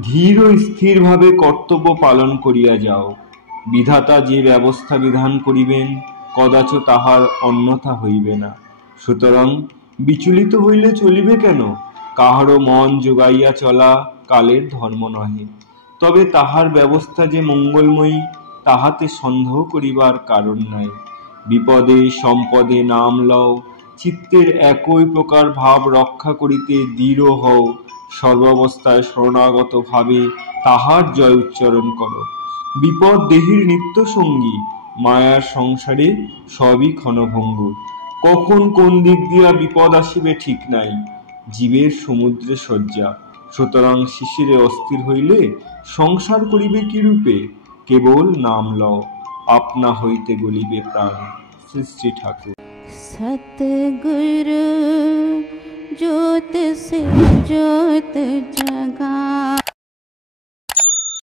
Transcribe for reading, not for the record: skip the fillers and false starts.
ধীর ও স্থিরভাবে কর্তব্য পালন করিয়া যাও। বিধাতা যে ব্যবস্থা বিধান করিবেন কদাচ তাহার অন্যথা হইবে না। সুতরাং বিচলিত হইলে চলিবে কেন? কাহারও মন যোগাইয়া চলা কালের ধর্ম নহে। তবে তাহার ব্যবস্থা যে মঙ্গলময়ী তাহাতে সন্দেহ করিবার কারণ নাই। বিপদে সম্পদে নাম লও, চিত্তের একই প্রকার ভাব রক্ষা করিতে দৃঢ় হও, সর্বাবস্থায় শরণাগত ভাবে তাহার জয় উচ্চারণ করো। বিপদ দেহের নিত্য সঙ্গী, মায়ার সংসারে সবই ক্ষণভঙ্গুর। কখন কোন দিক দিয়া বিপদ আসিবে ঠিক নাই। জীবের সমুদ্রে শয্যা। সুতরাং শিশিরে অস্থির হইলে সংসার করিবে কি রূপে? কেবল নাম লও, আপনা হইতে গলিবে প্রাণ। শ্রী শ্রী ঠাকুর। सतगुरु ज्योत से ज्योत जगा